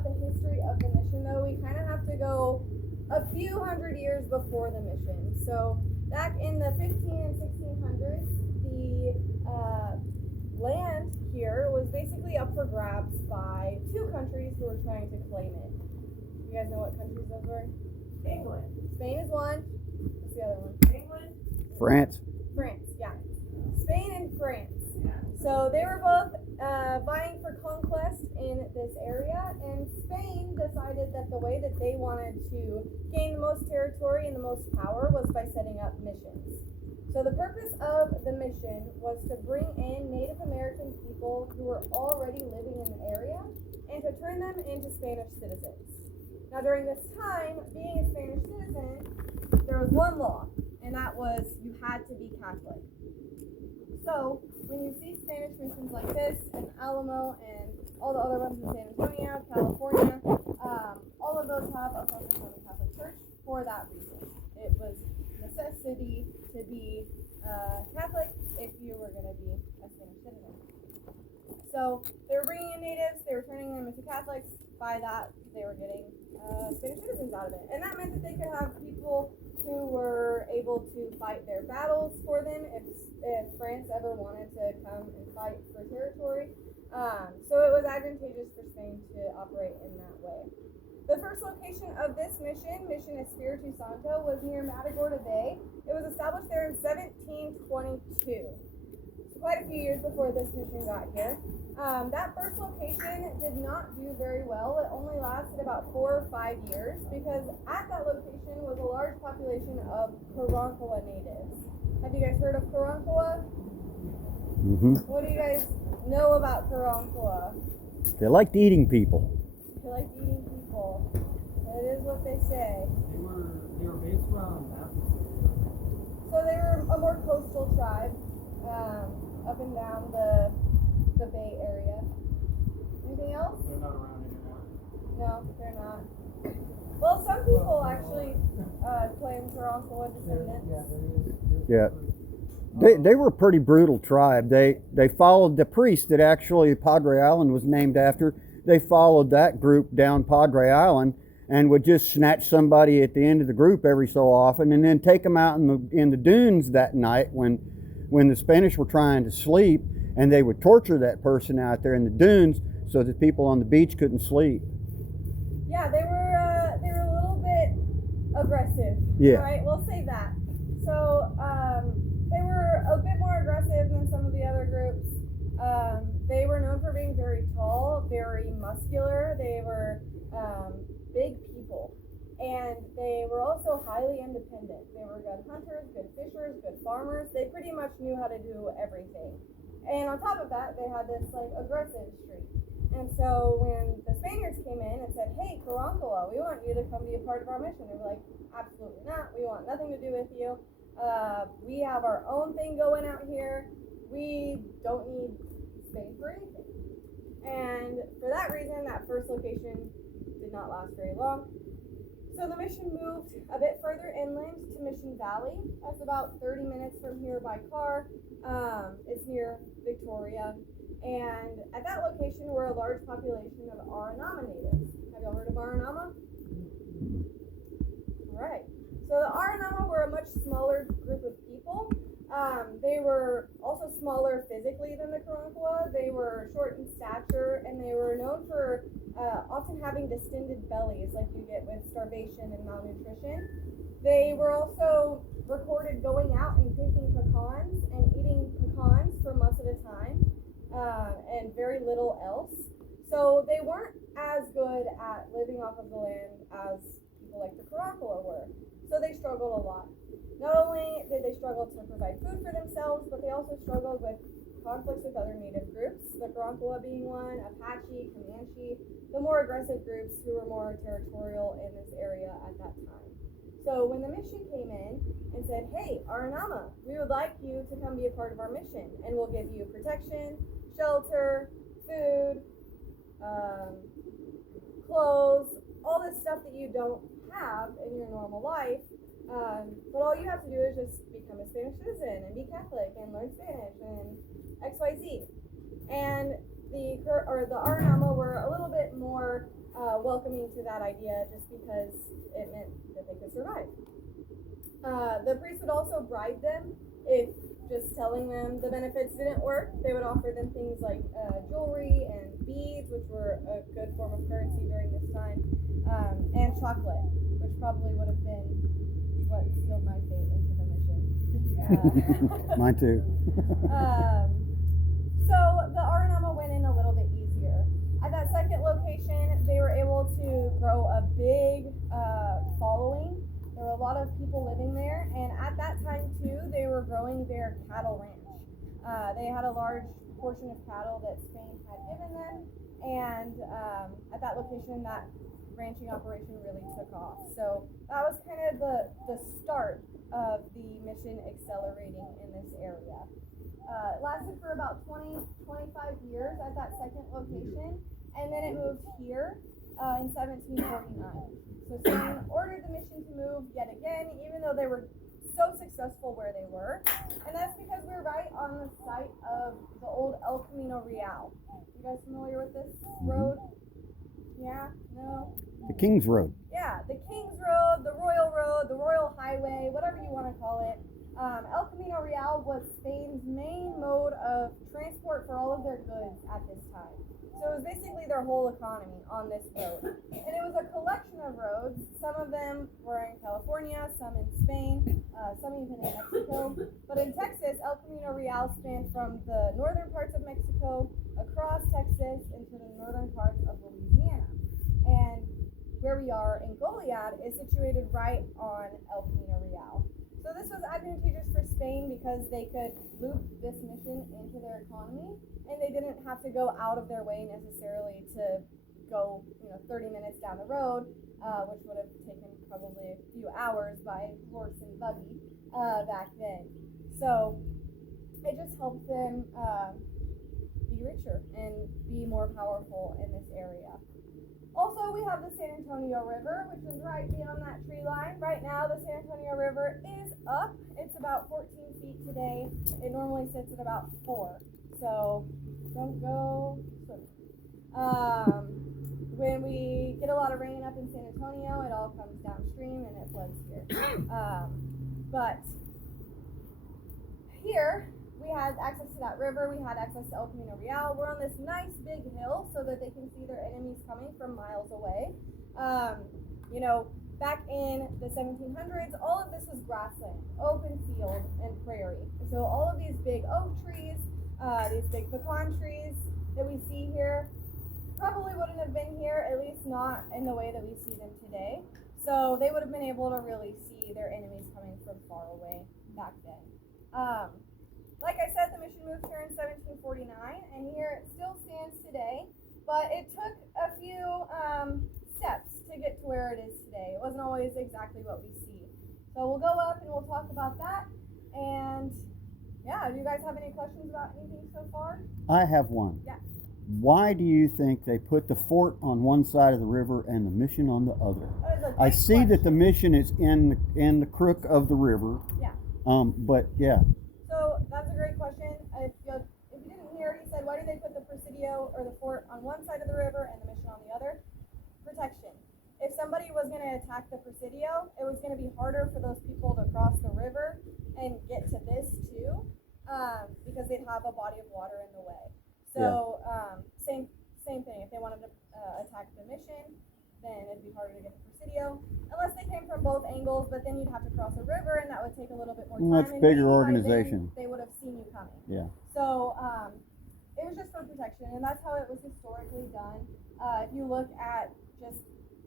about the history of the mission, though, we kind of have to go a few hundred years before the mission. So back in the 15 and 1600s, the land here was basically up for grabs by two countries who were trying to claim it. You guys know what countries those were? England. Spain is one. What's the other one? England. France. France, yeah. Spain and France. So they were both vying for conquest in this area, and Spain decided that the way that they wanted to gain the most territory and the most power was by setting up missions. So the purpose of the mission was to bring in Native American people who were already living in the area and to turn them into Spanish citizens. Now during this time, being a Spanish citizen, there was one law, and that was you had to be Catholic. So when you see Spanish missions like this, and Alamo, and all the other ones in San Antonio, California, all of those have a focus on the Catholic Church for that reason. It was necessity to be Catholic if you were going to be a Spanish citizen. So they were bringing in natives, they were turning them into Catholics. By that, they were getting Spanish citizens out of it. And that meant that they could have people who were able to fight their battles for them if France ever wanted to come and fight for territory. So it was advantageous for Spain to operate in that way. The first location of this mission, Mission Espiritu Santo, was near Matagorda Bay. It was established there in 1722. So quite a few years before this mission got here. That first location did not do very well. It only lasted about 4 or 5 years because at that location was a large population of Karankawa natives. Have you guys heard of Karankawa? Mm-hmm. What do you guys know about Karankawa? They liked eating people. They like eating people. That is what they say. They were based around Memphis. So they were a more coastal tribe, up and down the Bay Area. Anything else? They're not around anymore. No, they're not. Well, some people actually claim Karankawa descendants. Yeah. They were a pretty brutal tribe. They followed the priest that actually Padre Island was named after. They followed that group down Padre Island and would just snatch somebody at the end of the group every so often and then take them out in the dunes that night when the Spanish were trying to sleep, and they would torture that person out there in the dunes so that people on the beach couldn't sleep. Yeah, they were a little bit aggressive. Yeah. Right, we'll say that. So they were a bit more aggressive than some of the other groups. They were known for being very tall, very muscular. They were big people, and they were also highly independent. They were good hunters, good fishers, good farmers. They pretty much knew how to do everything. And on top of that, they had this aggressive streak. And so when the Spaniards came in and said, "Hey, Karankawa, we want you to come be a part of our mission," they were like, "Absolutely not. We want nothing to do with you. We have our own thing going out here. We don't need Spain for anything." And for that reason, that first location did not last very long. So the mission moved a bit further inland to Mission Valley. That's about 30 minutes from here by car. It's near Victoria. And at that location were a large population of Aranama natives. Have y'all heard of Aranama? All right. So the Aranama were a much smaller group of people. They were also smaller physically than the Karankawa. They were short in stature, and they were known for often having distended bellies like you get with starvation and malnutrition. They were also recorded going out and picking pecans and eating pecans for months at a time, and very little else. So they weren't as good at living off of the land as people like the Karankawa were. So they struggled a lot. Not only did they struggle to provide food for themselves, but they also struggled with conflicts with other native groups, the Karankawa being one, Apache, Comanche, the more aggressive groups who were more territorial in this area at that time. So when the mission came in and said, "Hey, Aranama, we would like you to come be a part of our mission, and we'll give you protection, shelter, food, clothes, all this stuff that you don't have in your normal life, but all you have to do is just become a Spanish citizen and be Catholic and learn Spanish and XYZ." And the Aranama were a little bit more welcoming to that idea just because it meant that they could survive. The priest would also bribe them if just telling them the benefits didn't work. They would offer them things like jewelry and beads, which were a good form of currency during this time, and chocolate, which probably would have been what sealed my fate into the mission. Mine too. So the Aranama went in a little bit easier. At that second location, they were able to grow a big following. There were a lot of people living there, and at that time too, they were growing their cattle ranch. They had a large portion of cattle that Spain had given them, and at that location, that ranching operation really took off. So that was kind of the start of the mission accelerating in this area. It lasted for about 25 years at that second location, and then it moved here in 1749. So Spain ordered the mission to move yet again, even though they were so successful where they were. And that's because we're right on the site of the old El Camino Real. You guys familiar with this road? Yeah? No? The King's Road. Yeah, the King's Road, the Royal Highway, whatever you want to call it. El Camino Real was Spain's main mode of transport for all of their goods at this time. So it was basically their whole economy on this road. And it was a collection of roads. Some of them were in California, some in Spain, some even in Mexico. But in Texas, El Camino Real spanned from the northern parts of Mexico across Texas into the northern parts of Louisiana. And where we are in Goliad is situated right on El Camino Real. So this was advantageous for Spain because they could loop this mission into their economy, and they didn't have to go out of their way necessarily to go 30 minutes down the road, which would have taken probably a few hours by horse and buggy back then. So it just helped them be richer and be more powerful in this area. Also, we have the San Antonio River, which is right beyond that tree line. Right now, the San Antonio River is up. It's about 14 feet today. It normally sits at about 4. So don't go swimming. When we get a lot of rain up in San Antonio, it all comes downstream and it floods here. But here, we had access to that river. We had access to El Camino Real. We're on this nice big hill so that they can see their enemies coming from miles away. Back in the 1700s, all of this was grassland, open field, and prairie. So all of these big oak trees, these big pecan trees that we see here probably wouldn't have been here, at least not in the way that we see them today. So they would have been able to really see their enemies coming from far away back then. Like I said, the mission moved here in 1749, and here it still stands today, but it took a few steps to get to where it is today. It wasn't always exactly what we see. So we'll go up and we'll talk about that, and yeah, do you guys have any questions about anything so far? I have one. Yeah. Why do you think they put the fort on one side of the river and the mission on the other? I see that the mission is in the crook of the river. Yeah. But yeah. So that's a great question. If you didn't hear, he said, why do they put the Presidio or the fort on one side of the river and the mission on the other? Protection. If somebody was going to attack the Presidio, it was going to be harder for those people to cross the river and get to this too, because they'd have a body of water in the way. So same thing. If they wanted to attack the mission, then it'd be harder to get the Presidio, unless they came from both angles. But then you'd have to cross a river, and that would take a little bit more time. That's and bigger maybe by organization. then, they would have seen you coming. Yeah. So it was just for protection, and that's how it was historically done. If you look at just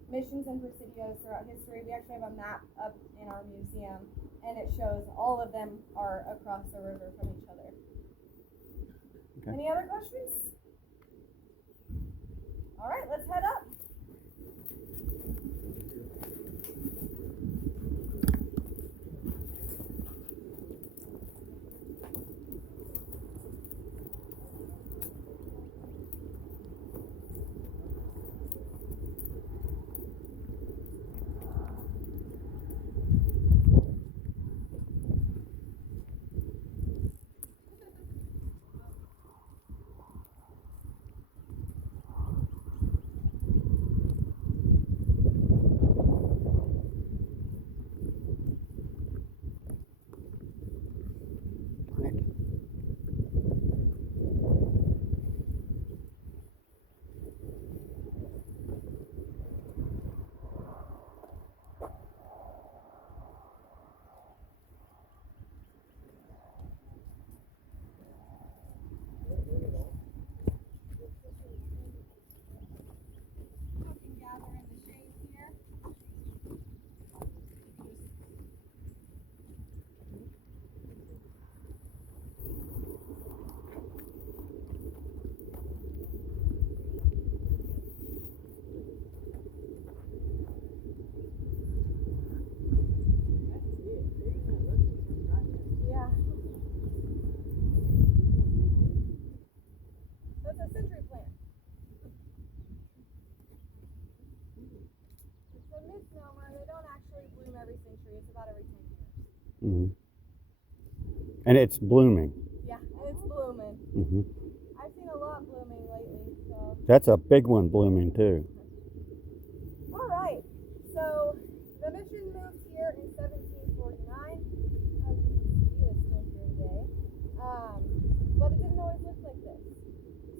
missions and presidios throughout history, we actually have a map up in our museum, and it shows all of them are across the river from each other. Okay. Any other questions? All right, let's head up. misnomer. They don't actually bloom every century. It's about every 10 years. Hmm. And it's blooming. Yeah, it's blooming. Hmm. I've seen a lot blooming lately, so. That's a big one blooming too. All right, so the mission moved here in 1749. As you can see, it's still here today. But it didn't always look like this.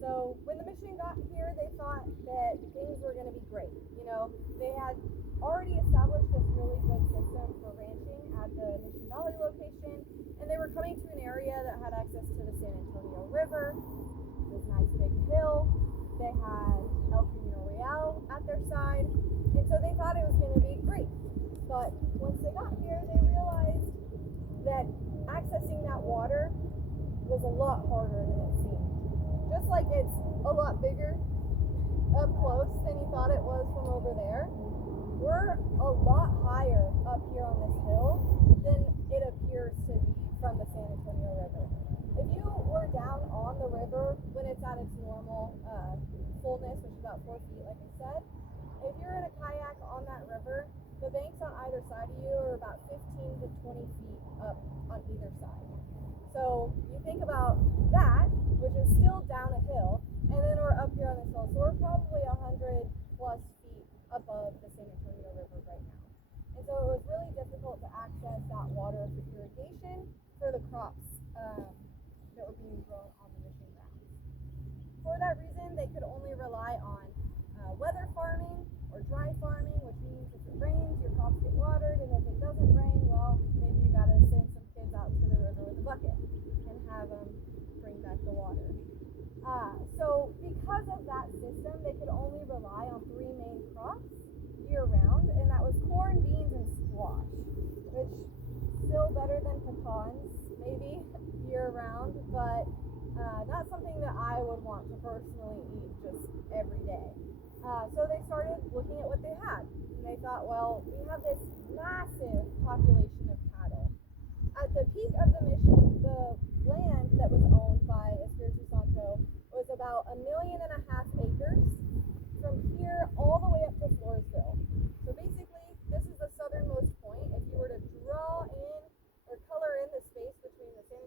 So when the mission got here, they thought that things were going to be great. You know, they had already established this really good system for ranching at the Mission Valley location, and they were coming to an area that had access to the San Antonio River, this nice big hill. They had El Camino Real at their side, and so they thought it was going to be great. But once they got here, they realized that accessing that water was a lot harder than it seemed. Just like it's a lot bigger up close than you thought it was from over there, we're a lot higher up here on this hill than it appears to be from the San Antonio River. If you were down on the river when it's at its normal fullness, which is about 4 feet, like I said, if you're in a kayak on that river, the banks on either side of you are about 15 to 20 feet up on either side. So you think about that, which is still down a hill, and then we're up here on this hill. So we're probably 100 plus feet above the San Antonio River right now. And so it was really difficult to access that water for irrigation for the crops that were being grown on the mission grounds. For that reason, they could only rely on weather farming or dry farming, which means if it rains, your crops get watered, and if it doesn't rain, well, maybe you gotta send some kids out to the river with a bucket and have them bring back the water. So because of that system, they could only rely on 3 main crops year-round, and that was corn, beans, and squash, which still better than pecans, maybe year-round, but not something that I would want to personally eat just every day. So they started looking at what they had, and they thought, well, we have this massive population of cattle. At the peak of the mission, the land that was owned by Espiritu Santo was about 1.5 million acres from here all the way up to Floresville. So basically, this is the southernmost point. If you were to draw in or color in the space between the San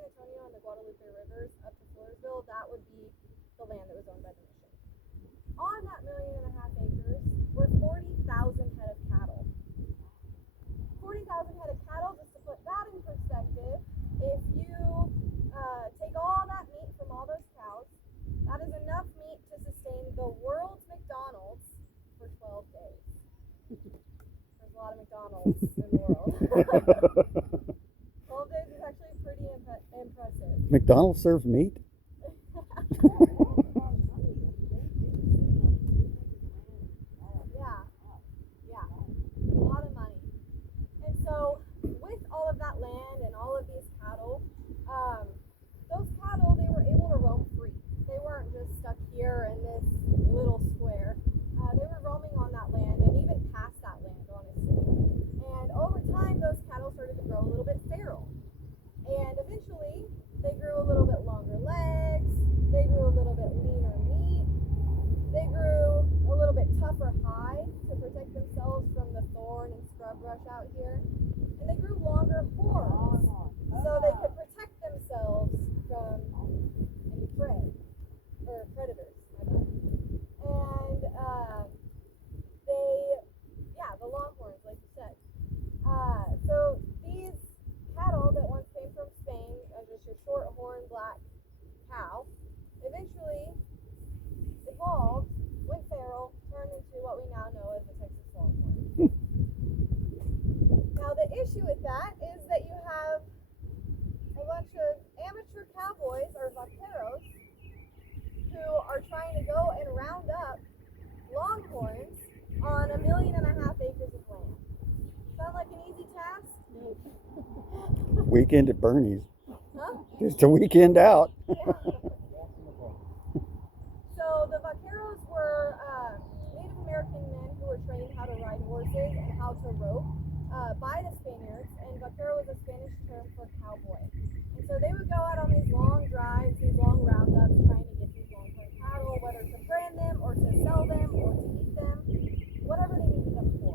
Antonio and the Guadalupe rivers up to Floresville, that would be the land that was owned by the mission. On that 1.5 million acres were 40,000 head of cattle. 40,000 head of cattle, just to put that in perspective, if you take all that meat from all those cows, that is enough meat to sustain the world's McDonald's for 12 days. There's a lot of McDonald's in the world. 12 days is actually pretty impressive. McDonald's serves meat? Yeah, a lot of money. And so with all of that land and all of these cattle, those cattle, they were able to roam free. They weren't just stuck here in this little square. They were roaming on that land and even past that land, honestly. And over time, those cattle started to grow a little bit feral. And eventually, they grew a little bit longer legs. They grew a little bit leaner meat. They grew a little bit tougher hide to protect themselves from the thorn and scrub brush out here. And they grew longer horns so they could protect themselves from any prey or predators, my bad. And the longhorns, like you said. So these cattle that once came from Spain as just your short horn black cow eventually evolved, went feral, turned into what we now know as the Texas Longhorn. Now the issue with that is that you have a bunch of amateur cowboys or vaqueros who are trying to go and round up longhorns on 1.5 million acres of land. Sound like an easy task? Weekend at Bernie's. Huh? Just a weekend out. Yeah. So the vaqueros were Native American men who were trained how to ride horses and how to rope by the Spaniards, and vaquero was a Spanish term for cowboy. And so they would go out on these long drives, these long roundups, trying to get these longhorn cattle, whether to brand them or to sell them or to eat them, whatever they needed them for.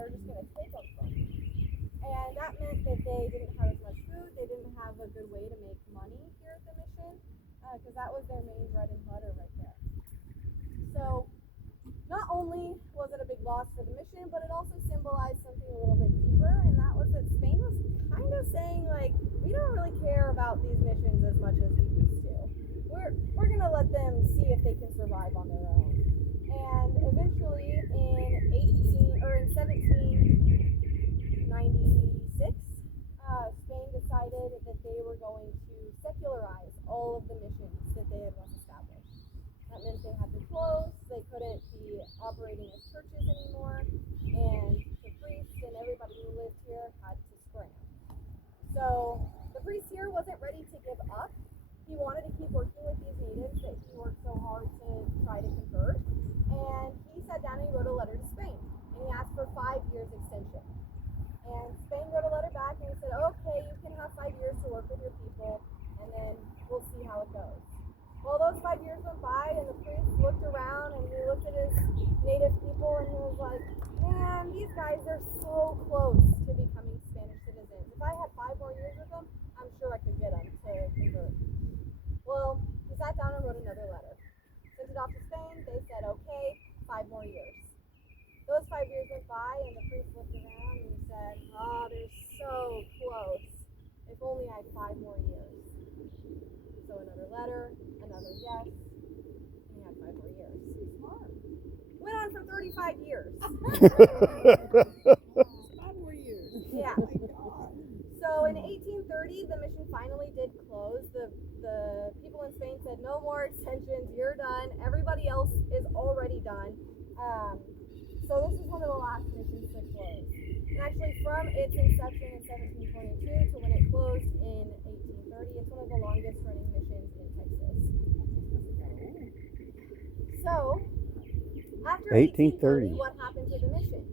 they were just going to take them from them. And that meant that they didn't have as much food, they didn't have a good way to make money here at the mission, because that was their main bread and butter right there. So not only was it a big loss for the mission, but it also symbolized something a little bit deeper, and that was that Spain was kind of saying, like, we don't really care about these missions as much as we used to. We're going to let them see if they can survive on their own. And eventually in 1796, Spain decided that they were going to secularize all of the missions that they had once established. That meant they had to close, they couldn't be operating as churches anymore, and the priests and everybody who lived here had to scram. So the priest here wasn't ready to give up. He wanted to keep working with these natives that he worked so hard to try to convert. And he sat down and he wrote a letter to Spain. And he asked for 5 years extension. And Spain wrote a letter back and he said, okay, you can have 5 years to work with your people, and then we'll see how it goes. Well, those 5 years went by, and the priest looked around and he looked at his native people and he was like, man, these guys are so close to becoming Spanish citizens. If I had 5 more years with them, I'm sure I could get them to convert. Well, he sat down and wrote another letter. Sent it off to Spain. They said, okay, 5 more years. Those 5 years went by, and the priest looked around and he said, oh, they're so close. If only I had 5 more years. So another letter, another yes, and he had 5 more years. Smart. Went on for 35 years. 5 more years. Yeah. Oh my God. So in 1830, the mission finally did close. The people in Spain said, no more extensions, you're done. Everybody else is already done. So this is one of the last missions to close. And actually from its inception in 1722 to when it closed in 1830, it's one of the longest running missions in Texas. So after 1830, what happened to the mission?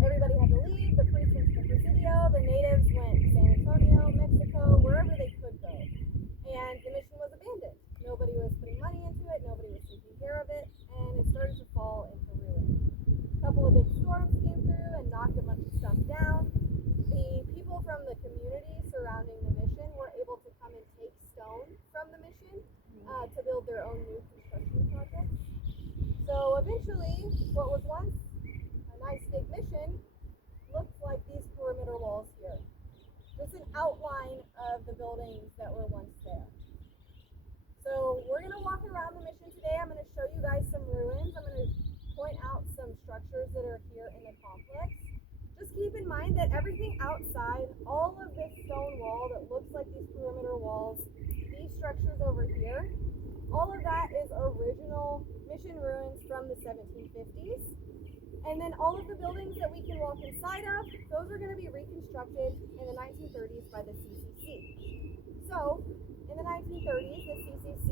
Everybody had to leave. The priest went to the Presidio. The natives went to San Antonio, Mexico, wherever they could go. And the mission was abandoned. Nobody was putting money into it. Nobody was taking care of it. And it started to fall into ruin. A couple of big storms came through and knocked a bunch of stuff down. The people from the community surrounding the mission were able to come and take stone from the mission to build their own new construction projects. So eventually, what was once a nice big mission looks like these perimeter walls here. Just an outline of the buildings that were once there. So we're going to walk around the mission today. I'm going to show you guys some ruins. I'm going to point out some structures that are here in the complex. Just keep in mind that everything outside, all of this stone wall that looks like these perimeter walls, these structures over here, all of that is original mission ruins from the 1750s. And then all of the buildings that we can walk inside of, those are going to be reconstructed in the 1930s by the CCC. So, in the 1930s, the CCC,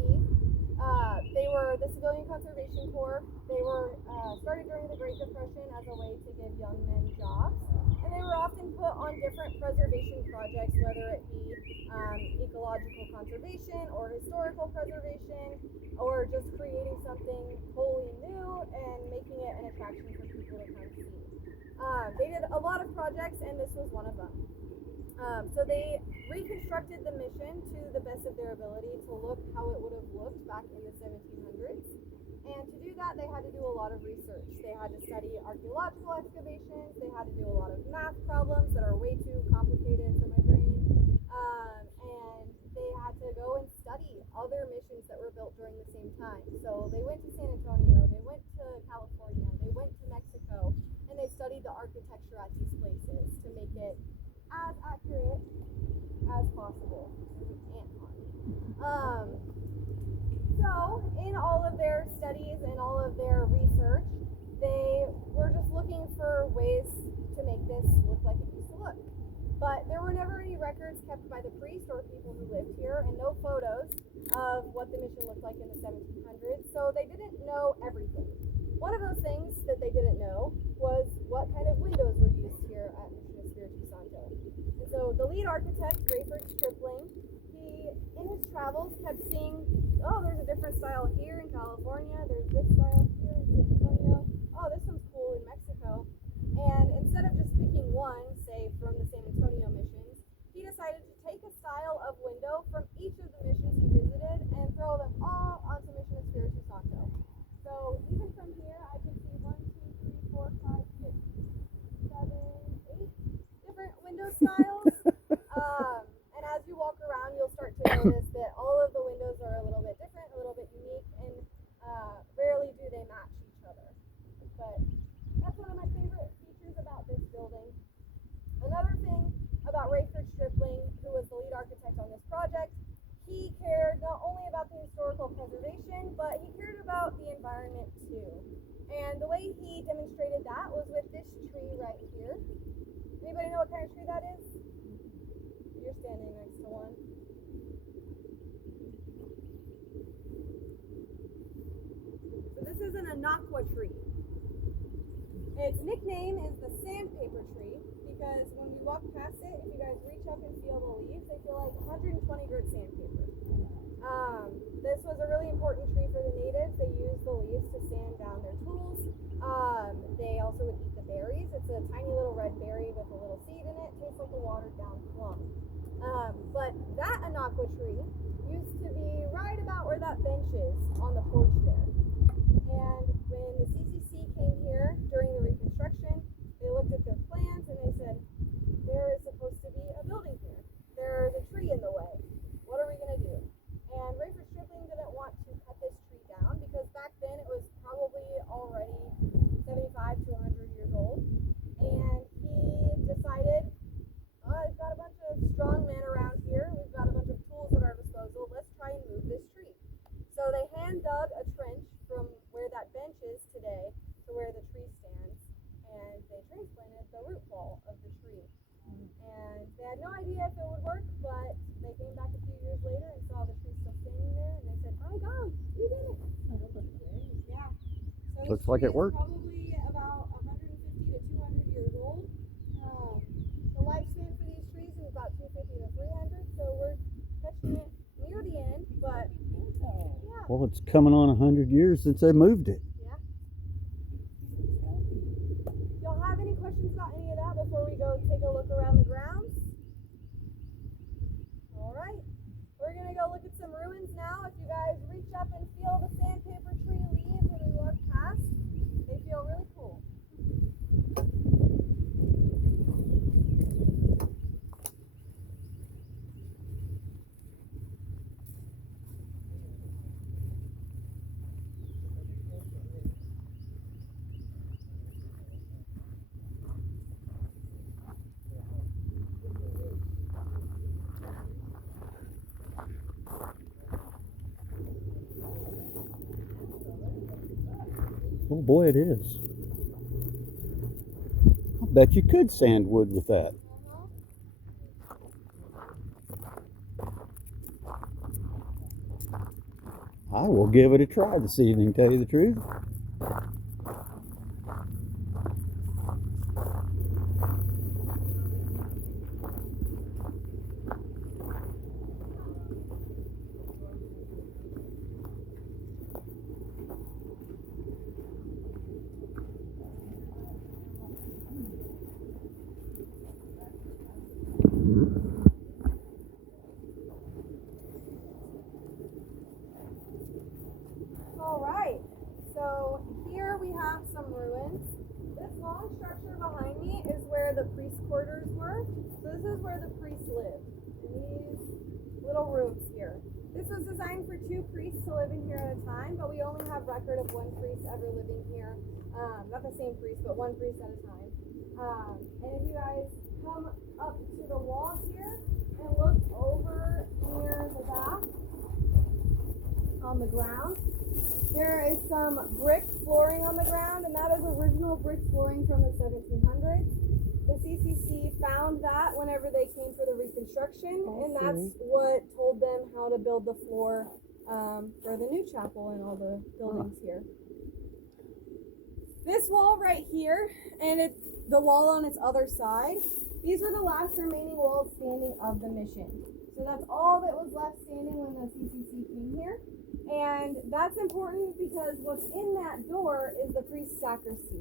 they were the Civilian Conservation Corps. They were started during the Great Depression as a way to give young men jobs. And they were often put on different preservation projects, whether it be ecological conservation or historical preservation, or just creating something wholly new and making it an attraction for people to come see. They did a lot of projects, and this was one of them. So they reconstructed the mission to the best of their ability to look how it would have looked back in the 1700s. And to do that, they had to do a lot of research. They had to study archaeological excavations. They had to do a lot of math problems that are way too complicated for my brain. And they had to go and study other missions that were built during the same time. So they went to San Antonio, they went to California, they went to Mexico, and they studied the architecture at these places to make it as accurate as possible. So in all of their studies and all of their research, they were just looking for ways to make this look like it used to look. But there were never any records kept by the priest or people who lived here, and no photos of what the mission looked like in the 1700s, so they didn't know everything. One of those things that they didn't know was what kind of windows were used here at Mission Espiritu Santo. And so the lead architect, Rayford Stripling, he, in his travels, kept seeing, oh, there's a different style here in California, there's this style here in San Antonio, oh, this one's cool in Mexico. And in but that's one of my favorite features about this building. Another thing about Rayford Stripling, who was the lead architect on this project, he cared not only about the historical preservation, but he cared about the environment too. And the way he demonstrated that was with this tree right here. Anybody know what kind of tree that is? You're standing next to one. So this is an Anaqua tree. Its nickname is the sandpaper tree because when we walk past it, if you guys reach up and feel the leaves, they feel like 120 grit sandpaper. This was a really important tree for the natives. They used the leaves to sand down their tools. They also would eat the berries. It's a tiny little red berry with a little seed in it. Tastes like a watered down plum. But that Anaqua tree used to be right about where that bench is on the porch there. And when the CCC came here during the reconstruction, they looked at their plans and they said, there is supposed to be a building here. There's a tree in the way. What are we going to do? And Rayford Stripling didn't want to cut this tree down because back then it was probably already 75 to 100 years old. And he decided, I've got a bunch of strong men around here. We've got a bunch of tools at our disposal. Let's try and move this tree. So they hand dug a trench from where that bench is today to where the tree stands, and they transplanted the root ball of the tree. And they had no idea if it would work, but they came back a few years later and saw the tree still standing there, and they said, "My God, you did it!" Yeah. So Looks like it worked. Probably about 150 to 200 years old. The lifespan for these trees is about 250 to 300, so we're touching it near the end, but yeah. Well, it's coming on 100 years since they moved it. Yeah. Y'all have any questions about any of that before we go take a look around the grounds? All right. We're going to go look at some ruins now. If you guys reach up and feel the sandpaper tree leaves when we walk past, they feel really cool. Oh boy, it is. I bet you could sand wood with that. I will give it a try this evening, tell you the truth. All right, so here we have some ruins. This long structure behind me is where the priest quarters were. So this is where the priests lived, in these little rooms here. This was designed for 2 priests to live in here at a time, but we only have record of 1 priest ever living here. Not the same priest, but 1 priest at a time. And if you guys come up to the wall here and look over near the back on the ground, there is some brick flooring on the ground, and that is original brick flooring from the 1700s. The CCC found that whenever they came for the reconstruction, and that's what told them how to build the floor for the new chapel and all the buildings here. This wall right here, and it's the wall on its other side, these were the last remaining walls standing of the mission. So that's all that was left standing when the CCC came here. And that's important because what's in that door is the priest's sacristy.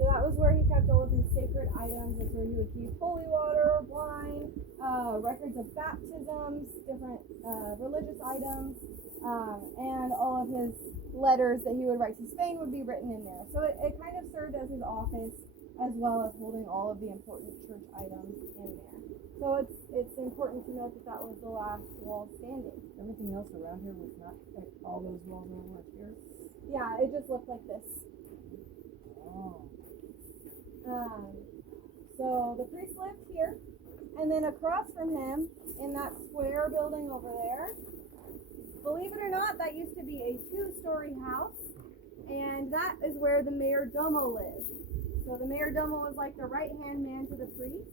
So that was where he kept all of his sacred items. That's where he would keep holy water, wine, records of baptisms, different religious items, and all of his letters that he would write to Spain would be written in there. So it kind of served as his office as well as holding all of the important church items in there. So it's important to note that that was the last wall standing. Everything else around here was not, like all those walls weren't here. Yeah, it just looked like this. Oh. So the priest lived here, and then across from him, in that square building over there, believe it or not, that used to be a 2-story house, and that is where the mayor domo lived. So the mayor domo was like the right-hand man to the priest.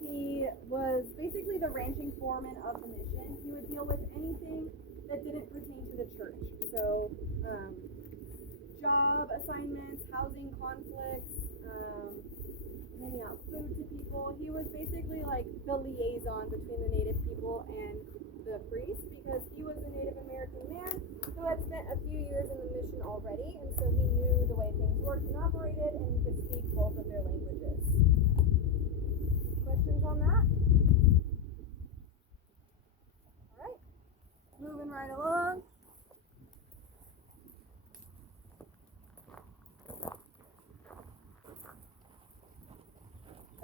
He was basically the ranching foreman of the mission. He would deal with anything that didn't pertain to the church. So job assignments, housing conflicts, handing out food to people. He was basically like the liaison between the native people and the priest, because he was a Native American man who had spent a few years in the mission already, and so he knew the way things worked and operated, and he could speak both of their languages. Questions on that? All right, moving right along.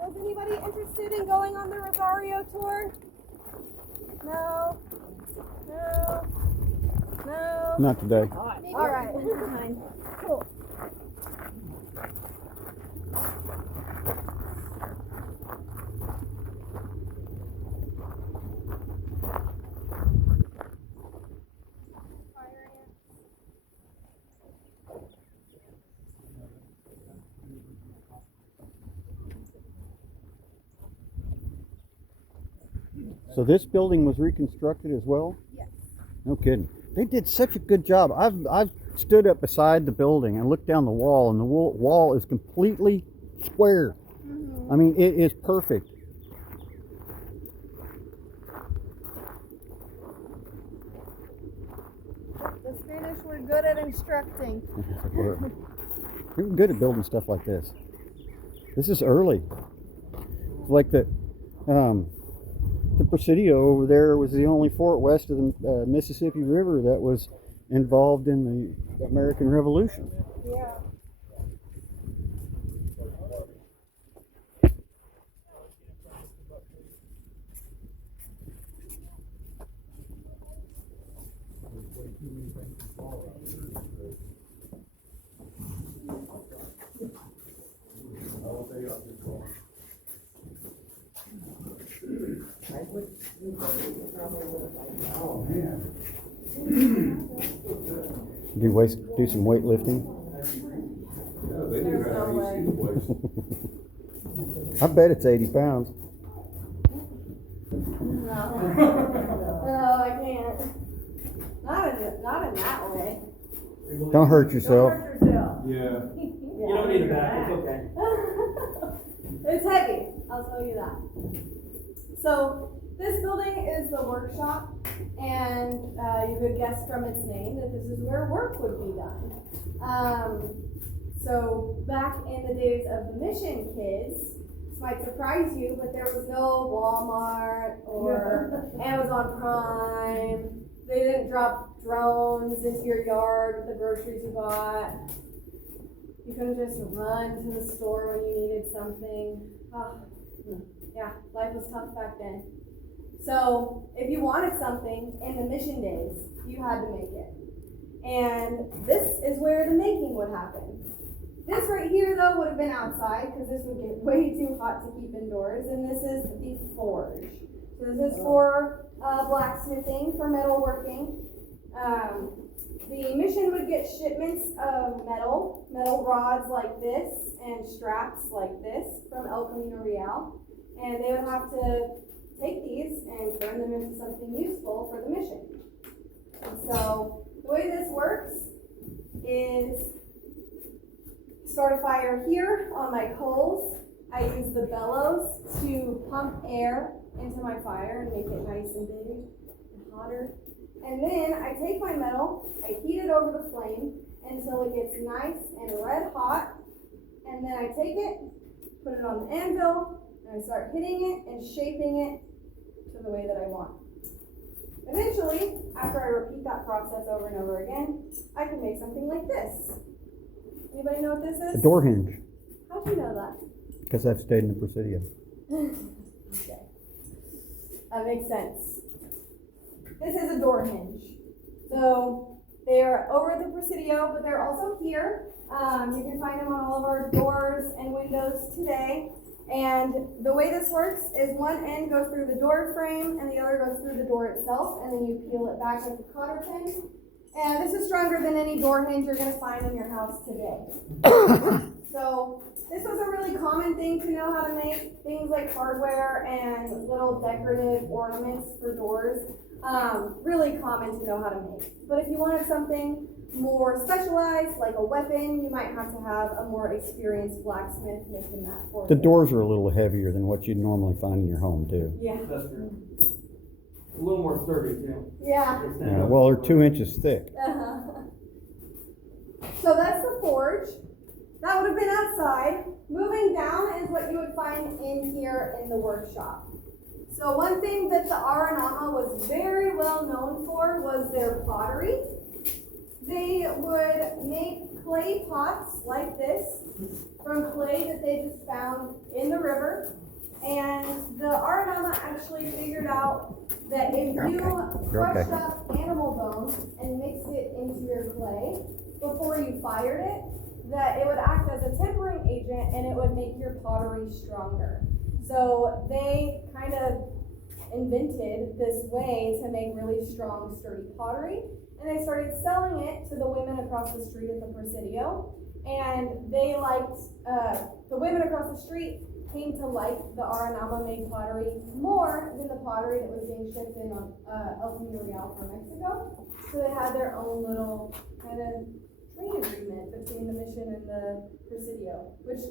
Is anybody interested in going on the Rosario tour? No? No? No? Not today. All right. Fine. Cool. So this building was reconstructed as well? Yes. No kidding. They did such a good job. I've stood up beside the building and looked down the wall, and the wall is completely square. Mm-hmm. I mean, it is perfect. The Spanish were good at instructing. They were good at building stuff like this. This is early. It's like the Presidio over there was the only fort west of the Mississippi River that was involved in the American Revolution. Yeah. Do some weightlifting. There's no way. I bet it's 80 pounds. No, I can't. Not in that way. Don't hurt yourself. Yeah. You don't need a back, it's okay. It's heavy, I'll tell you that. So this building is the workshop, and you could guess from its name that this is where work would be done. So back in the days of the mission kids, this might surprise you, but there was no Walmart or Amazon Prime. They didn't drop drones into your yard with the groceries you bought. You couldn't just run to the store when you needed something. Yeah, life was tough back then. So if you wanted something in the mission days, you had to make it. And this is where the making would happen. This right here, though, would have been outside because this would get way too hot to keep indoors. And this is the forge. So this is for blacksmithing, for metalworking. The mission would get shipments of metal rods like this and straps like this from El Camino Real. And they would have to take these and turn them into something useful for the mission. And so the way this works is start a fire here on my coals. I use the bellows to pump air into my fire and make it nice and big and hotter. And then I take my metal, I heat it over the flame until it gets nice and red hot. And then I take it, put it on the anvil, and I start hitting it and shaping it to the way that I want. Eventually, after I repeat that process over and over again, I can make something like this. Anybody know what this is? A door hinge. How do you know that? Because I've stayed in the Presidio. Okay. That makes sense. This is a door hinge. So they are over the Presidio, but they're also here. You can find them on all of our doors and windows. those today. And the way this works is one end goes through the door frame and the other goes through the door itself, and then you peel it back with a cotter pin. And this is stronger than any door hinge you're going to find in your house today. So this was a really common thing to know how to make, things like hardware and little decorative ornaments for doors. Really common to know how to make. But if you wanted something more specialized, like a weapon, you might have to have a more experienced blacksmith making that for The you. doors are a little heavier than what you'd normally find in your home too. Yeah. That's true. A little more sturdy too. Yeah. Yeah, well, they're 2 inches thick. So that's the forge. That would have been outside. Moving down is what you would find in here in the workshop. So one thing that the Aranama was very well known for was their pottery. They would make clay pots like this from clay that they just found in the river. And the Aranama actually figured out that if you crushed up animal bones and mixed it into your clay before you fired it, that it would act as a tempering agent and it would make your pottery stronger. So they kind of invented this way to make really strong, sturdy pottery. And they started selling it to the women across the street at the Presidio. And they liked, the women across the street came to like the Aranama made pottery more than the pottery that was being shipped in on El Camino Real from Mexico. So they had their own little kind of trade agreement between the mission and the Presidio, which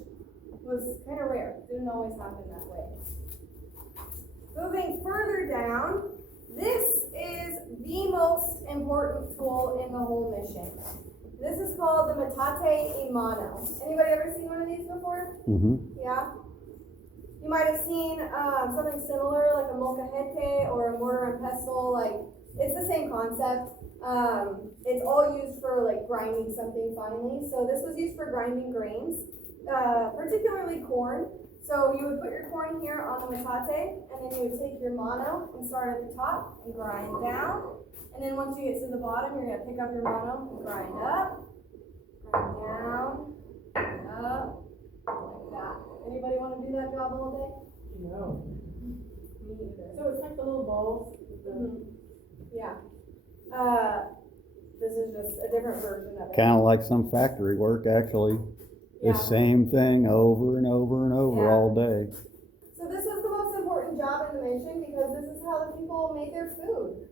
was kind of rare. Didn't always happen that way. Moving further down, this is the most important tool in the whole mission. This is called the metate y mano. Anybody ever seen one of these before? Mm-hmm. Yeah? You might have seen something similar, like a molcajete or a mortar and pestle. Like, it's the same concept. It's all used for like grinding something finely. So this was used for grinding grains, particularly corn. So you would put your corn here on the metate, and then you would take your mano and start at the top and grind down. And then once you get to the bottom, you're gonna pick up your mano and grind up, grind down, up, like that. Anybody want to do that job all day? No. Me either. So it's like the little bowls. Yeah. This is just a different version of it. Kind of like some factory work, actually. Yeah. The same thing over and over and over Yeah. all day. So this was the most important job in the mission because this is how the people made their food.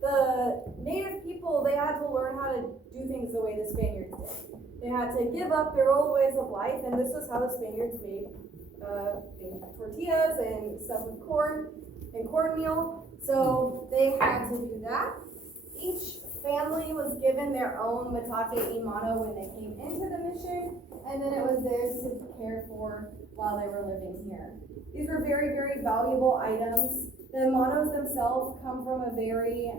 The native people, they had to learn how to do things the way the Spaniards did. They had to give up their old ways of life, and this was how the Spaniards made tortillas and stuff with corn and cornmeal. So they had to do that. Each family was given their own metate y mano when they came into the mission, and then it was theirs to care for while they were living here. These were very, very valuable items. The manos themselves come from a very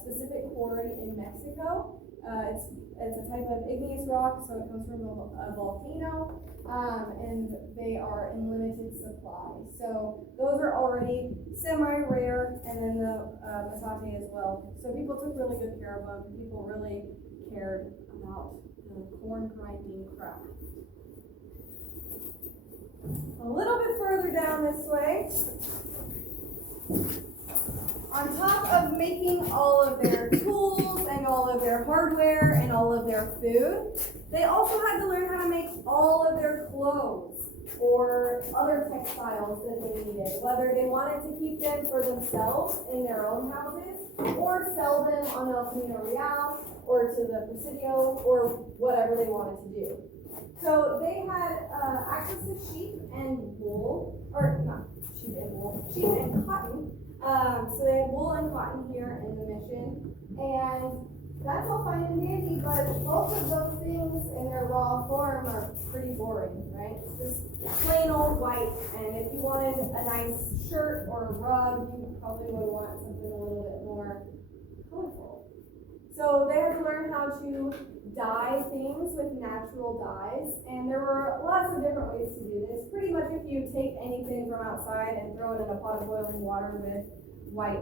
specific quarry in Mexico. It's a type of igneous rock, so it comes from a volcano, and they are in limited supply. So those are already semi-rare, and then the metate as well. So people took really good care of them. People really cared about the corn grinding craft. A little bit further down this way, on top of making all of their tools and all of their hardware and all of their food, they also had to learn how to make all of their clothes or other textiles that they needed, whether they wanted to keep them for themselves in their own houses or sell them on El Camino Real or to the Presidio or whatever they wanted to do. So they had access to sheep and wool, or not sheep and wool, sheep and cotton. So they had wool and cotton here in the mission, and that's all fine and dandy, but both of those things in their raw form are pretty boring, right? Just plain old white, and if you wanted a nice shirt or a rug, you probably would want something a little bit more colorful. So they had to learn how to dye things with natural dyes, and there were lots of different ways to do this. Pretty much if you take anything from outside and throw it in a pot of boiling water with white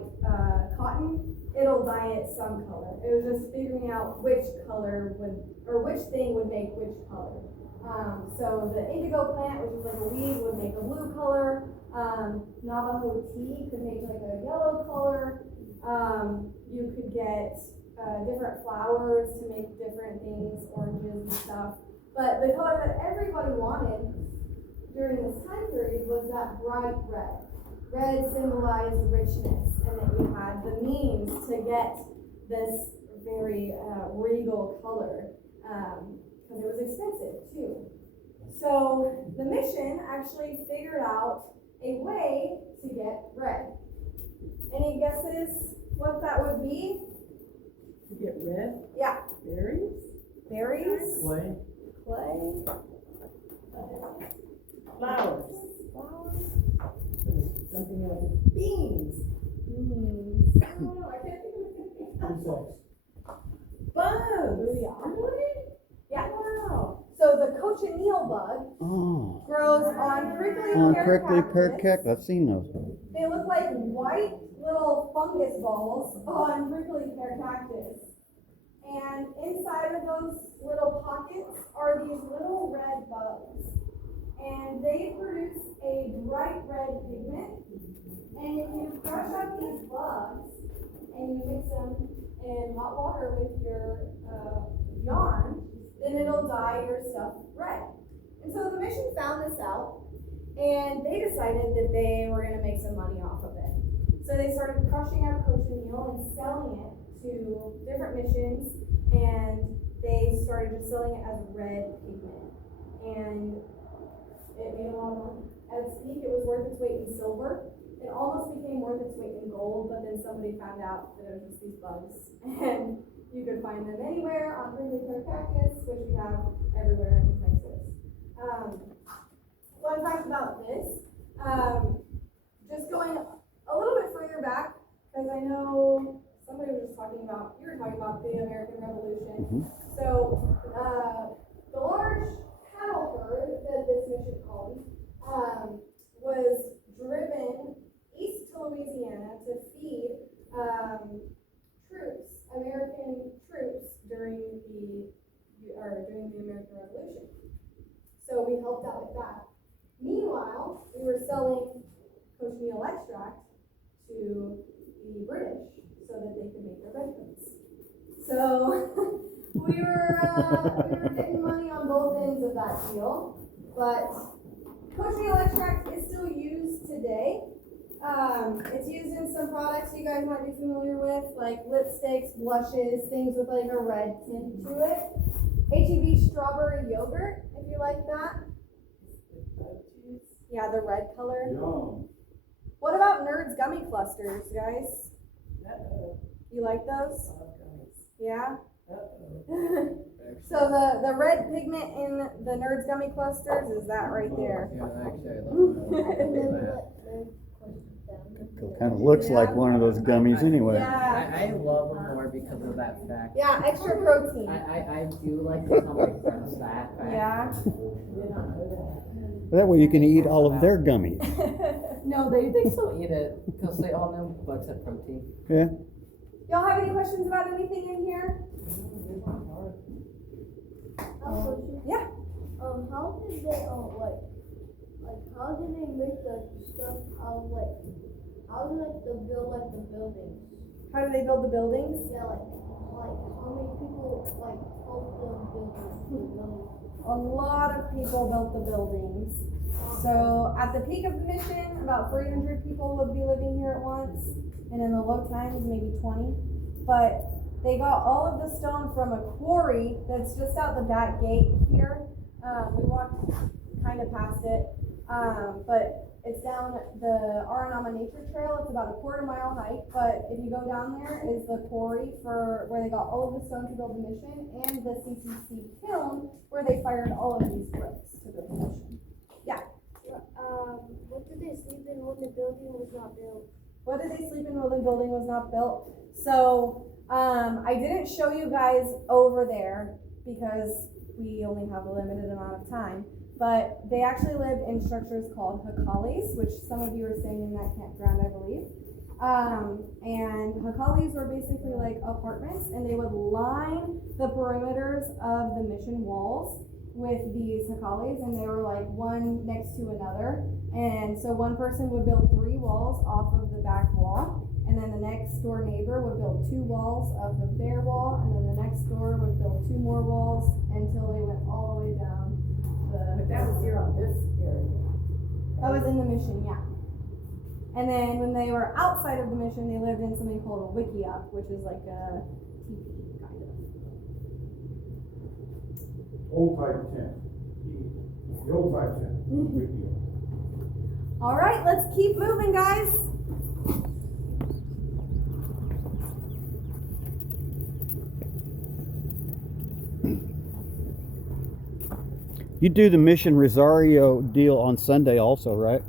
cotton, it'll dye it some color. It was just figuring out which color would, or which thing would make which color. So the indigo plant, which is like a weed, would make a blue color. Navajo tea could make like a yellow color. You could get different flowers to make different things, oranges and stuff. But the color that everybody wanted during this time period was that bright red. Red symbolized richness, and that you had the means to get this very regal color, because it was expensive too. So the mission actually figured out a way to get red. Any guesses what that would be? To get red? Yeah. Berries? Berries? Clay. Clay? Flowers? Flowers? Something else. Beans? Beans. I don't know, I can't think of anything. Bugs? Really? Yeah. Wow. So the cochineal bug Oh, grows on prickly on pear prickly pear cactus. cactus. I've seen those. They look like white little fungus balls on prickly pear cactus. And inside of those little pockets are these little red bugs. And they produce a bright red pigment. And if you crush up these bugs and you mix them in hot water with your yarn, then it'll dye your stuff red. And so the mission found this out, and they decided that they were going to make some money off of it. So they started crushing up cochineal and selling it to different missions, and they started just selling it as red pigment. And it made a lot of money. At its peak, it was worth its weight in silver. It almost became worth its weight in gold, but then somebody found out that it was just these bugs. And you could find them anywhere on prickly pear cactus, which we have everywhere in Texas. Fun fact about this, just going a little bit further back, because I know somebody was just talking about, you were talking about the American Revolution. Mhm. So, the large cattle herd that this mission owned, was driven east to Louisiana to feed, American troops during the American Revolution. So we helped out with that. Meanwhile, we were selling cochineal extract to the British so that they could make their redcoats. So we were getting money on both ends of that deal, but cochineal extract is still used today. It's used in some products you guys might be familiar with, like lipsticks, blushes, things with like a red tint to it. H-E-B strawberry yogurt, if you like that. Yeah, the red color. Yum. What about Nerds gummy clusters, guys? Uh-oh. You like those? Yeah? Uh-oh. So the red pigment in the Nerds gummy clusters is that right there. Yeah, actually, Kind of looks like one of those gummies anyway. Yeah. I love them more because of that fact. Yeah, extra protein. I do like to tell my friends that fact. Yeah. That way you can eat all of their gummies. No, they still eat it because they all know bugs have protein. Yeah. Y'all have any questions about anything in here? Yeah. How did they how did they make the stuff out of how did they build the buildings? How do they build the buildings? Yeah, how many people helped them build the buildings? A lot of people built the buildings. So at the peak of the mission, about 300 people would be living here at once, and in the low times, maybe 20. But they got all of the stone from a quarry that's just out the back gate here. We walked kind of past it, but it's down the Aranama Nature Trail. It's about a quarter-mile hike, but if you go down there is the quarry for where they got all of the stone to build the mission, and the CCC kiln where they fired all of these bricks to build the mission. Yeah. What did they sleep in when the building was not built? What did they sleep in when the building was not built? So I didn't show you guys over there because we only have a limited amount of time. But they actually lived in structures called hakalis, which some of you are staying in that campground, I believe. And hakalis were basically like apartments, and they would line the perimeters of the mission walls with these Hakalis, and they were like one next to another. And so one person would build 3 walls off of the back wall, and then the next door neighbor would build 2 walls off of their wall, and then the next door would build 2 more walls until they went all the way down the. But that was here on this area. That was in the mission, yeah. And then when they were outside of the mission, they lived in something called a wickiup, which is like a teepee, kind of. Old type tent. The old type tent. With you. All right, let's keep moving, guys. You do the Mission Rosario deal on Sunday also, right?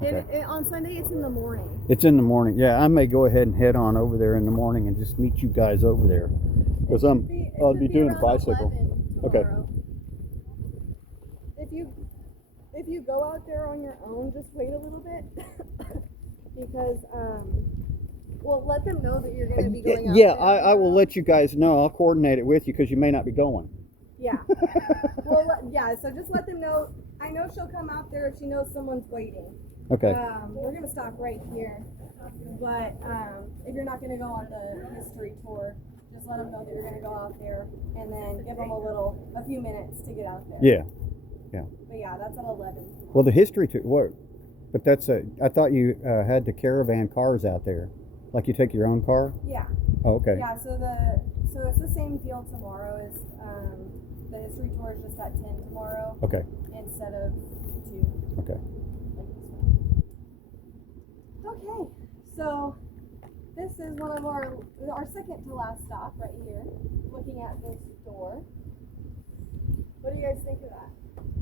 Yes. Okay. On Sunday, it's in the morning. It's in the morning. Yeah, I may go ahead and head on over there in the morning and just meet you guys over there. Because I'll be doing a bicycle. Okay. If you go out there on your own, just wait a little bit. Because, well, let them know that you're going to be going out Yeah, there. I will let you guys know. I'll coordinate it with you because you may not be going. Yeah. Well, yeah, so just let them know. I know she'll come out there if she knows someone's waiting. Okay. We're going to stop right here. But if you're not going to go on the history tour, just let them know that you're going to go out there and then give them a few minutes to get out there. Yeah. But yeah, that's at 11. Well, the history tour. What? But that's I thought you had the caravan cars out there, like you take your own car. Yeah. Oh, okay. Yeah. So it's the same deal tomorrow. Is the history tour is just at 10 tomorrow. Okay. Instead of 2. Okay. Like this one. Okay. So this is one of our second to last stop right here. Looking at this door. What do you guys think of that?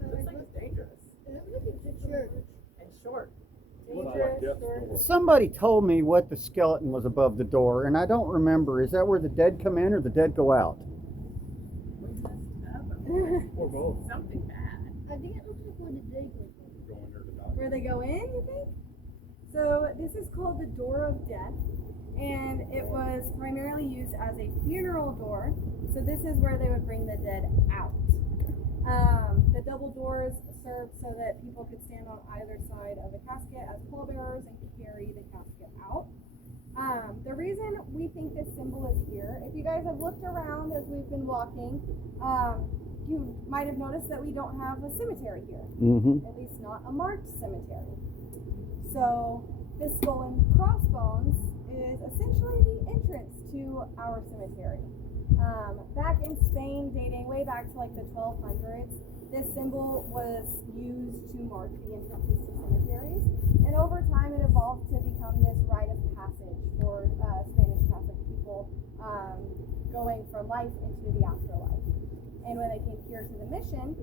Looks like it's dangerous. It looks like it's a church. And short. Dangerous. Somebody told me what the skeleton was above the door, and I don't remember. Is that where the dead come in or the dead go out? Or both. Something bad. I think it looks like where the day goes. Going there to die. Where they go in, you think? So this is called the Door of Death, and it was primarily used as a funeral door. So this is where they would bring the dead out. The double doors served so that people could stand on either side of the casket as pallbearers and carry the casket out. The reason we think this symbol is here, if you guys have looked around as we've been walking, you might have noticed that we don't have a cemetery here. Mm-hmm. At least not a marked cemetery. So this skull and crossbones is essentially the entrance to our cemetery. Back in Spain, dating way back to like the 1200s, this symbol was used to mark the entrances to cemeteries, and over time it evolved to become this rite of passage for Spanish Catholic people going from life into the afterlife. And when they came here to the mission,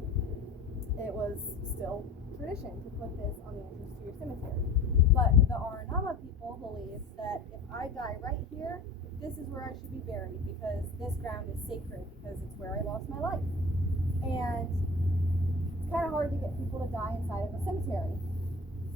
it was still tradition to put this on the entrance to your cemetery. But the Aranama people believe that if I die right here, this is where I should be buried because this ground is sacred because it's where I lost my life. And it's kind of hard to get people to die inside of a cemetery.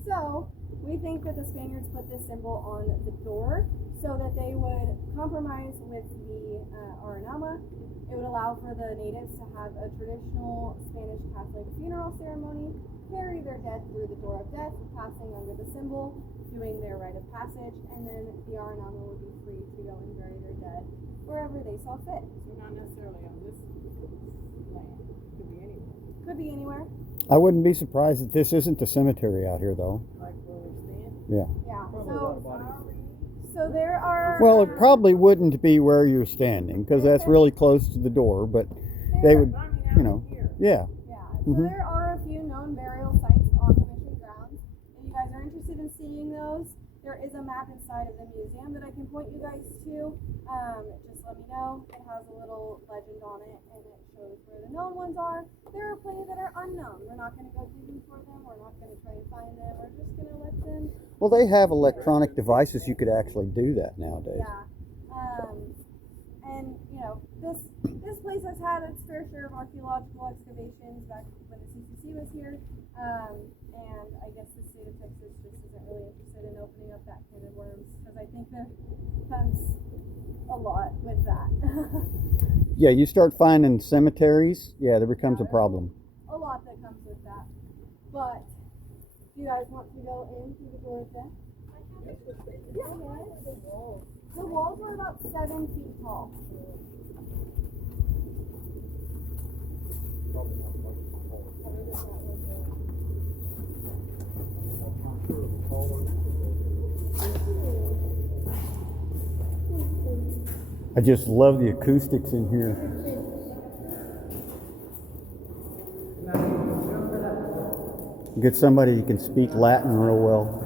So we think that the Spaniards put this symbol on the door so that they would compromise with the Aranama. It would allow for the natives to have a traditional Spanish Catholic funeral ceremony, carry their dead through the door of death, passing under the symbol, doing their rite of passage, and then the Aranama would be free to go and bury their dead wherever they saw fit. So not necessarily on this land. Could be anywhere. Could be anywhere. I wouldn't be surprised if this isn't the cemetery out here, though. Like where we stand. Yeah. Yeah. Probably a lot of bodies. So there are. Well, it probably wouldn't be where you're standing because that's really close to the door, but they would, I mean, out you know, here. yeah. Yeah. So Mhm. there are a few known burial sites on the mission grounds. If you guys are interested in seeing those, there is a map inside of the museum that I can point you guys to. Just let me know. It has a little legend on it, and it shows where the known ones are. There are plenty that are unknown. We're not going to go digging for them. We're not going to try and find them. We're just going to let them. Well, they have electronic devices. You could actually do that nowadays. Yeah. And you know, this place has had its fair share of archaeological excavations back when the CCC was here. And I guess the state of Texas just isn't really interested in opening up that can of worms because I think the comes a lot with that. Yeah, you start finding cemeteries, yeah, there becomes a problem. A lot that comes with that. But do you guys want to go in through the door then? Yeah. The walls are about 7 feet tall. I just love the acoustics in here. Get somebody who can speak Latin real well.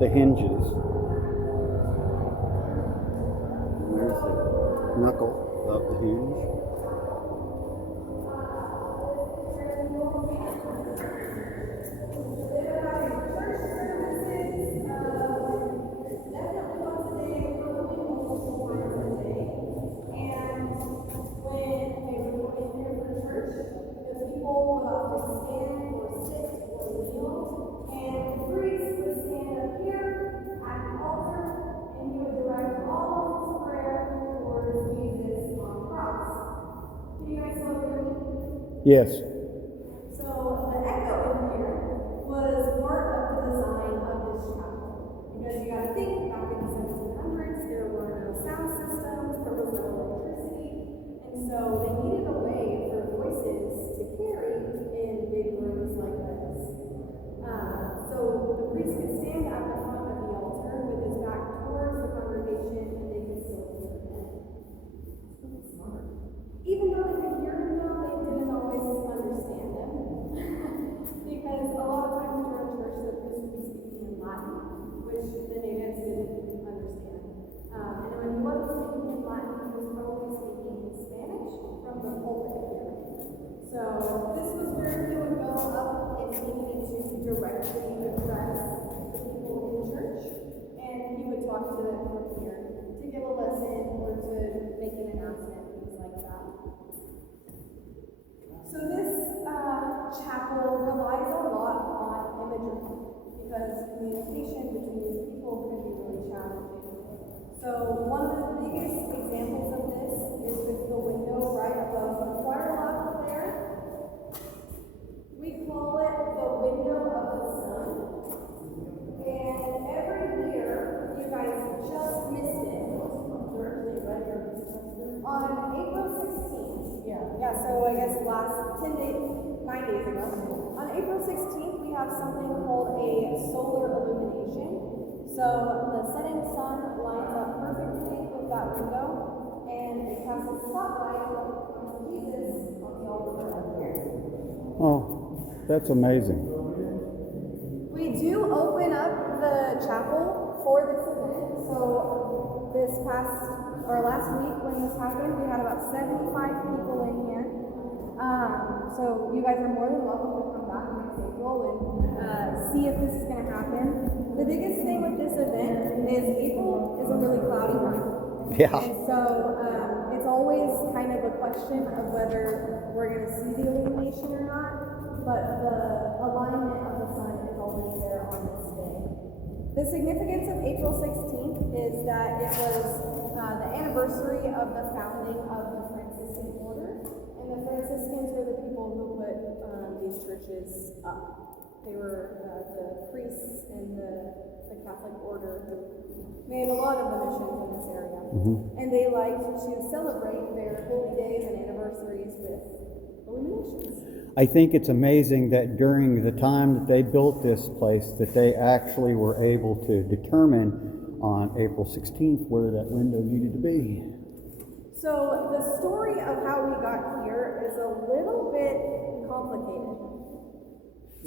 The hinges. There's the knuckle of the hinge. Yes. So the echo in here was part of the design of this chapel. Because you gotta think, back in the 1700s, there were no sound systems, there was no electricity, and so they needed a way for voices to carry in big rooms like this. So the priest could stand at the front of the altar with his back towards the congregation, and they could still hear him. Even though they could hear him now, they didn't always understand him. Because a lot of times during church, the priest would be speaking in Latin, which the natives didn't understand. And when he wasn't speaking in Latin, he was probably speaking in Spanish from the pulpit here. So this was where he would go up and he needed to directly address the people in church. And he would talk to them from here to give a lesson or to make an announcement, things like that. So this chapel relies a lot on imagery because communication between these people can be really challenging. So one of the biggest examples of this is with the window right above the choir loft there. We call it the window of the sun. And every year, you guys just missed it. On April 16th. Yeah, so I guess last 9 days ago. On April 16th, we have something called a solar illumination. So the setting sun lines up perfectly with that window, and it casts a spotlight on Jesus on the altar up here. Oh, that's amazing. We do open up the chapel for this event. So last week when this happened, we had about 75 people in here. So you guys are more than welcome to come back next April and see if this is going to happen. The biggest thing with this event is April is a really cloudy month. Yeah. And so it's always kind of a question of whether we're going to see the illumination or not, but the alignment of the sun is always there on this day. The significance of April 16th is that it was the anniversary of the founding of the Franciscan order, and the Franciscans were the people who put these churches up. They were the priests in the Catholic order who made a lot of the missions in this area. And they liked to celebrate their holy days and anniversaries with illuminations. I think it's amazing that during the time that they built this place, that they actually were able to determine on April 16th where that window needed to be. So the story of how we got here is a little bit complicated.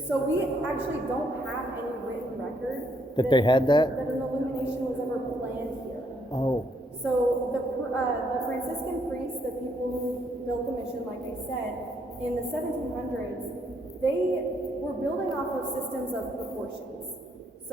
So we actually don't have any written record That they had that? an illumination was ever planned here. Oh. So the Franciscan priests, the people who built the mission, like I said, in the 1700s, they were building off of systems of proportions.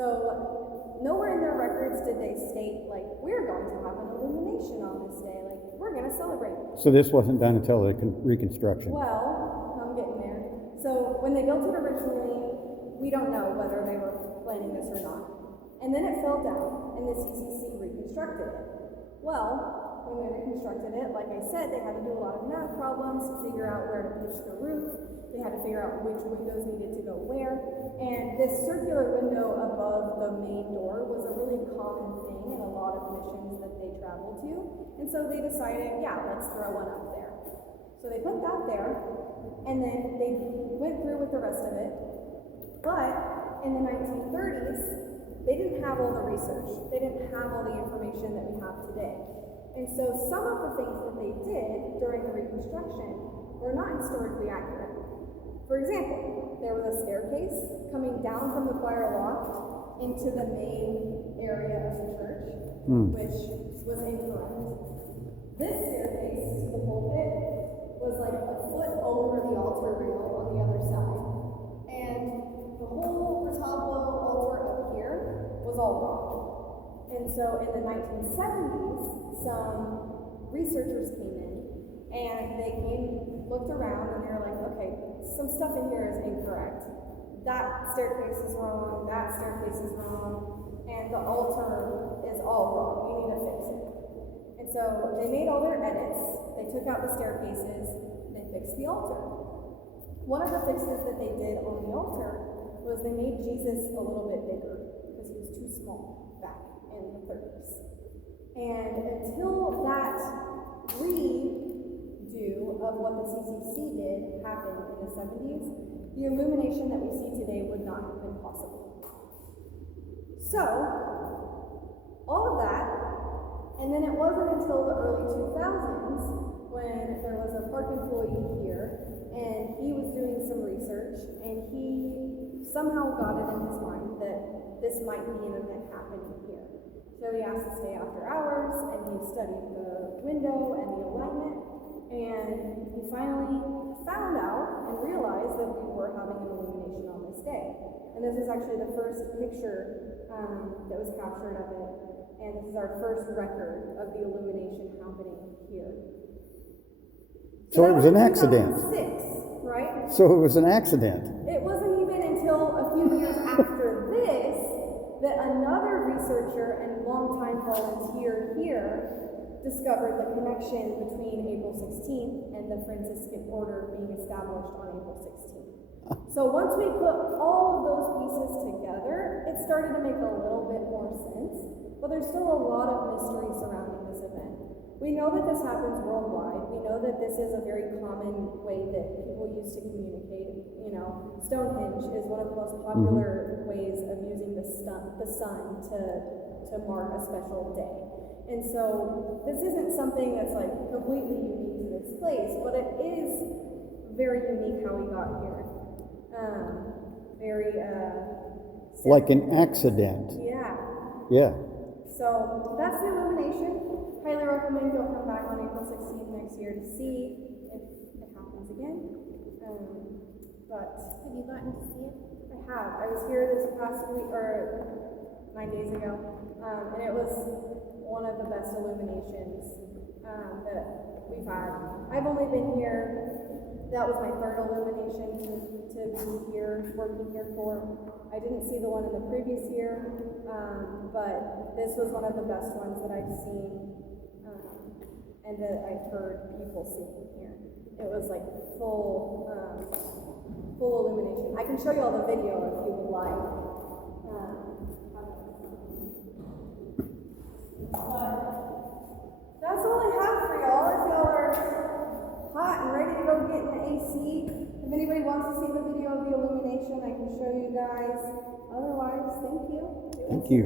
So nowhere in their records did they state, like, we're going to have an illumination on this day, like, we're going to celebrate. So this wasn't done until the Reconstruction. Well, I'm getting there. So when they built it originally, we don't know whether they were planning this or not. And then it fell down, and the CCC reconstructed it. Well, when they reconstructed it, like I said, they had to do a lot of math problems to figure out where to pitch the roof. They had to figure out which windows needed to go where. And this circular window above the main door was a really common thing in a lot of missions that they traveled to. And so they decided, yeah, let's throw one up there. So they put that there, and then they went through with the rest of it. But in the 1930s, they didn't have all the research. They didn't have all the information that we have today. And so some of the things that they did during the Reconstruction were not historically accurate. For example, there was a staircase coming down from the choir loft into the main area of the church, which was incorrect. This staircase to the pulpit was like a foot over the altar rail on the other side. And the whole retablo altar up here was all wrong. And so in the 1970s, some researchers came in and they looked around, and they were like, okay, some stuff in here is incorrect. That staircase is wrong, that staircase is wrong, and the altar is all wrong. We need to fix it. And so they made all their edits, they took out the staircases, they fixed the altar. One of the fixes that they did on the altar was they made Jesus a little bit bigger because he was too small back in the 30s. And until that redo of what the CCC did happen in the 70s, the illumination that we see today would not have been possible. So, all of that, and then it wasn't until the early 2000s when there was a park employee here, and he was doing some research, and he somehow got it in his mind that this might be an event happening here. So he asked to stay after hours, and he studied the window and the alignment, and he finally found out and realized that we were having an illumination on this day. And this is actually the first picture that was captured of it, and this is our first record of the illumination happening here. So it was an accident. 2006, right? So it was an accident. It wasn't even until a few years after this that another researcher and longtime volunteer here discovered the connection between April 16th and the Franciscan order being established on April 16th. So once we put all of those pieces together, it started to make a little bit more sense, but there's still a lot of mystery surrounding this event. We know that this happens worldwide. We know that this is a very common way that people use to communicate. You know, Stonehenge is one of the most popular ways of using the sun to mark a special day. And so this isn't something that's like completely unique to this place, but it is very unique how we got here. Like an accident. Yeah. Yeah. So that's the illumination. Highly recommend you'll come back on April 16th next year to see if it happens again. But Have you gotten to see it? I have. I was here this past week, or 9 days ago, and it was one of the best illuminations that we've had. I've only been here, that was my third illumination to be here, working here for. I didn't see the one in the previous year, but this was one of the best ones that I've seen and that I've heard people singing here. It was like full illumination. I can show you all the video if you would like. But that's all I have for y'all. If y'all are hot and ready to go get in the AC, if anybody wants to see the video of the illumination, I can show you guys. Otherwise, thank you. Thank you.